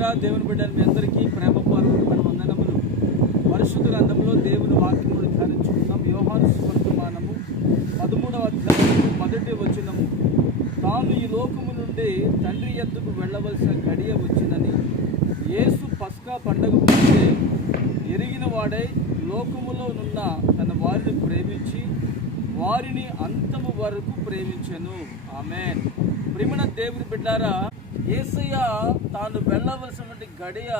మొదట దేవుని బిడ్డలు మీ అందరికీ ప్రేమపూర్వకమైన వందనములు. పరిశుద్ధ గ్రంథంలో దేవుని వాక్యమును ధ్యానించుకుందాం. యోహాను సువర్తమానము 13వ అధ్యాయము 1వ వచనము. తాను ఈ లోకము నుండి తండ్రి యొద్దకు వెళ్ళవలసిన గడియ వచ్చినని యేసు పస్కా పండగ ముందే ఎరిగిన వాడై లోకములో నున్న తన వారిని ప్రేమించి వారిని అంతము వరకు ప్రేమించెను. ఆమేన్. ప్రియమైన దేవుని బిడ్డారా, యేసయ్య తాను వెళ్ళవలసినటువంటి గడియ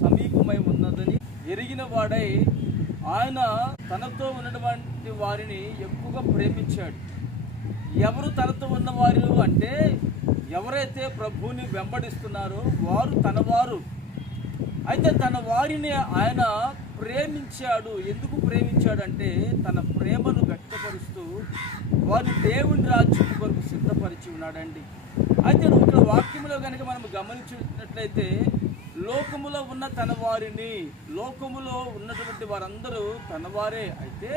సమీపమై ఉన్నదని ఎరిగిన వాడై ఆయన తనతో ఉన్నటువంటి వారిని ఎక్కువగా ప్రేమించాడు. ఎవరు తనతో ఉన్నవారు అంటే ఎవరైతే ప్రభువుని వెంబడిస్తున్నారో వారు తనవారు. అయితే తన వారిని ఆయన ప్రేమించాడు. ఎందుకు ప్రేమించాడంటే తన ప్రేమను వ్యక్తపరుస్తూ వారు దేవుని రాజ్యం కొరకు సిద్ధపరిచి ఉన్నాడండి. అయితే ఇక్కడ వాక్యంలో కనుక మనం గమనించినట్లయితే లోకములో ఉన్న తన వారిని, లోకములో ఉన్నటువంటి వారందరూ తనవారే. అయితే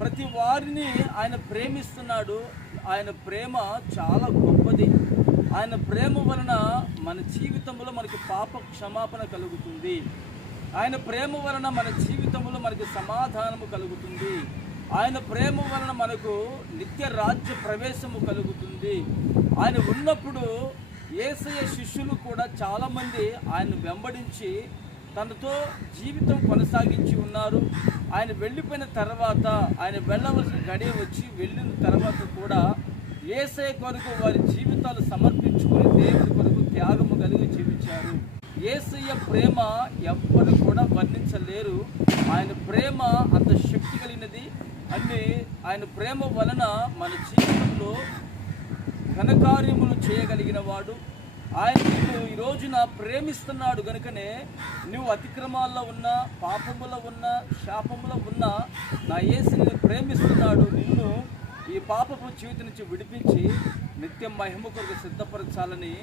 ప్రతి వారిని ఆయన ప్రేమిస్తున్నాడు. ఆయన ప్రేమ చాలా గొప్పది. ఆయన ప్రేమ వలన మన జీవితంలో మనకి పాప క్షమాపణ కలుగుతుంది. ఆయన ప్రేమ వలన మన జీవితంలో మనకి సమాధానము కలుగుతుంది. ఆయన ప్రేమ వలన మనకు నిత్య రాజ్య ప్రవేశము కలుగుతుంది. ఆయన ఉన్నప్పుడు యేసయ్య శిష్యులు కూడా చాలామంది ఆయన వెంబడించి తనతో జీవితం కొనసాగించి ఉన్నారు. ఆయన వెళ్ళిపోయిన తర్వాత, ఆయన వెళ్ళవలసిన గడియ వచ్చి వెళ్ళిన తర్వాత కూడా యేసయ్య కొరకు వారి జీవితాలు సమర్పించుకొని దేవుని కొరకు త్యాగము కలిగి జీవించారు. యేసయ్య ప్రేమ ఎవ్వరు కూడా వర్ణించలేరు. ఆయన ప్రేమ అంత శక్తి కలిగినది. అన్ని ఆయన ప్రేమ వలన మన జీవితంలో ఘనకార్యములు చేయగలిగిన వాడు. ఆయన నిన్ను ఈ రోజున ప్రేమిస్తున్నాడు కనుకనే నువ్వు అతిక్రమాల్లో ఉన్నా, పాపములో ఉన్నా, శాపములో ఉన్నా నా యేసు నిన్ను ప్రేమిస్తున్నాడు. నిన్ను ఈ పాపపు జీవితం నుంచి విడిపించి నిత్యం మహిమ కొరకు సిద్ధపరచాలని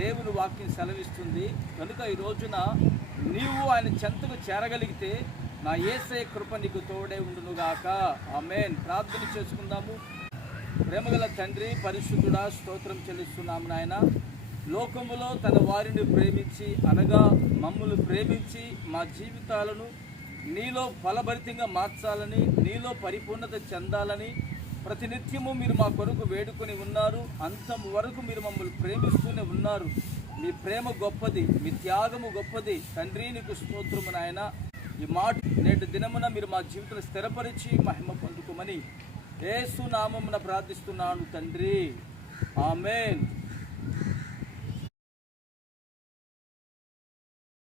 దేవుని వాక్యం సెలవిస్తుంది. కనుక ఈ రోజున నీవు ఆయన చెంతకు చేరగలిగితే నా యేసయ్య కృప నీకు తోడే ఉండునుగాక. ఆమేన్. ప్రార్థన చేసుకుందాము. ప్రేమగల తండ్రి, పరిశుద్ధుడా, స్తోత్రం చెల్లిస్తున్నాము నాయన. లోకములో తన వారిని ప్రేమించి అనగా మమ్మల్ని ప్రేమించి మా జీవితాలను నీలో ఫలభరితంగా మార్చాలని, నీలో పరిపూర్ణత చెందాలని ప్రతినిత్యము మీరు మా కొరకు వేడుకొని ఉన్నారు. అంతం వరకు మీరు మమ్మల్ని ప్రేమిస్తూనే ఉన్నారు. మీ ప్రేమ గొప్పది, మీ త్యాగము గొప్పది. తండ్రి నీకు స్తోత్రము నాయన. ఈ మాట నేటి దినమున మీరు మా జీవితంలో స్థిరపరిచి మహిమ పొందుకోమని యేసు నామమున ప్రార్థిస్తున్నాను తండ్రి. ఆమేన్.